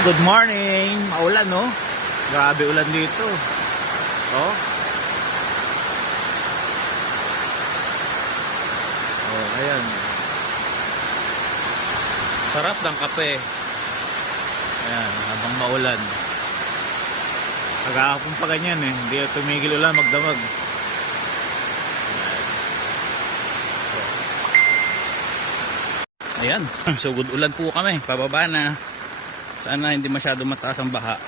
Good morning. Maulan, no? Grabe ulan dito. Oh. Oh, ayan. Sarap ng kape. Ayan, habang maulan. Kagahapon pa ganyan eh. Hindi tumigil ulan magdamag. Ayan. Sugod ulan po kami. Pababa na. Sana hindi masyado mataas ang baha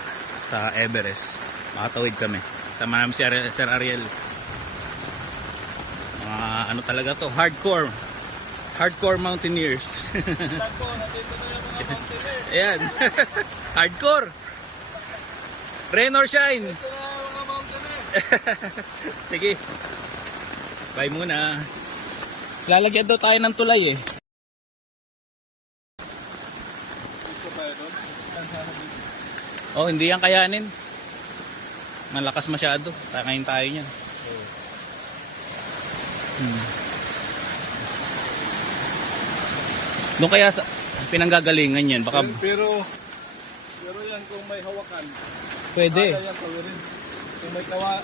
sa Everest. Makatawid kami. Sama namin si Sir Ariel. Ano talaga to? Hardcore. Hardcore mountaineers. Ayan. Hardcore. Rain or shine. Sige. Bye muna. Lalagyan daw tayo ng tulay eh. Oh, hindi yan kayanin. Malakas masyado. Takayin tayo niyan. Doon kaya sa pinanggagalingan yan. Baka... Pero yan kung may hawakan. Pwede. Yan,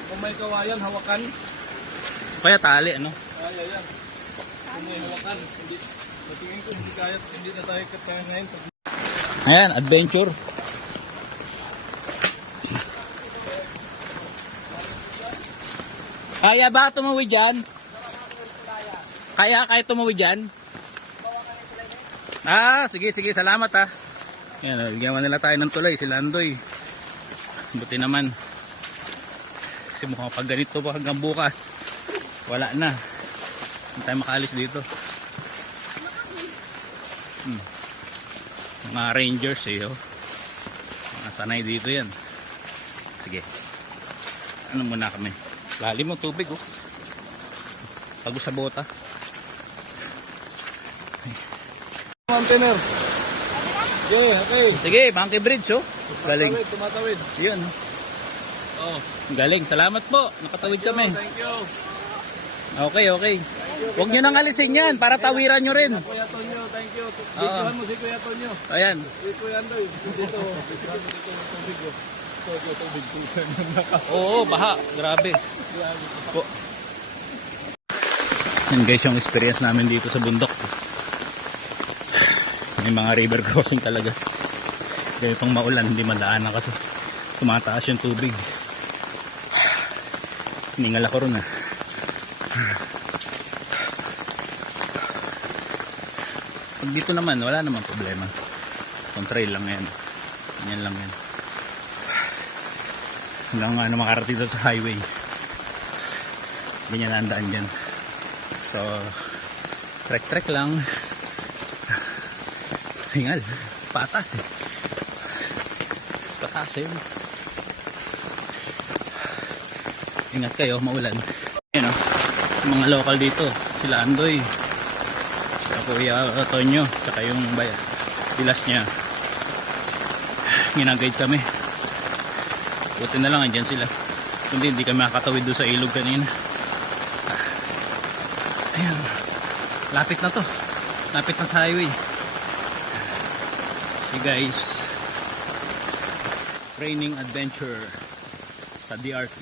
kung may kawayan, hawakan. Kaya tali, ano? Kaya yan. Kung may hawakan, hindi. Matingin ko, hindi kaya, hindi na tayo katayan ngayon. Ayan, adventure. Kaya ba tumawid dyan? Kaya tumawid dyan? Sige, salamat ah. Yan, bigyan nila tayo ng tulay, sila Andoy. Buti naman. Kasi mukhang pag ganito pa hanggang bukas, wala na. Hindi tayo makaalis dito. Mga rangers eh, oh. Mga sanay dito yan. Sige. Ano muna kami? Lalim ng tubig, oh. Pagod sa bota. Mountaineer. Okay. Sige, Monkey Bridge, oh. Galing. Tumatawid. Yun. Oh, galing. Salamat po. Nakatawid kami. Thank you. Okay. Huwag nyo nang alisin yan para tawiran nyo rin. Kuya Tonyo, thank you. Videohan mo si Kuya Tonyo. Ayan. Si Kuya Andoy. Dito tubig. Tubig. Oo, baha. Grabe. Yan guys yung experience namin dito sa bundok. May mga river crossing talaga. Ganitong maulan, hindi madaanan kasi tumataas yung tubig. Hiningal ako ron ah. Pag dito naman, wala naman problema. Contrail lang yan. Ganyan lang yan. Hanggang makarating sa highway. Ganyan ang daan dyan. So, trek lang. Hingal. Patas eh. Patas eh. Ingat kayo, maulan. Yan o. Mga local dito. Sila Andoy. Kuya Tonyo, tsaka yung bilas niya. Ginagayad kami. Buti na lang andyan sila. Kundi hindi kami makatawid doon sa ilog kanina. Ayan. Lapit na to. Lapit na sa highway. Hey guys. Training adventure sa DRT.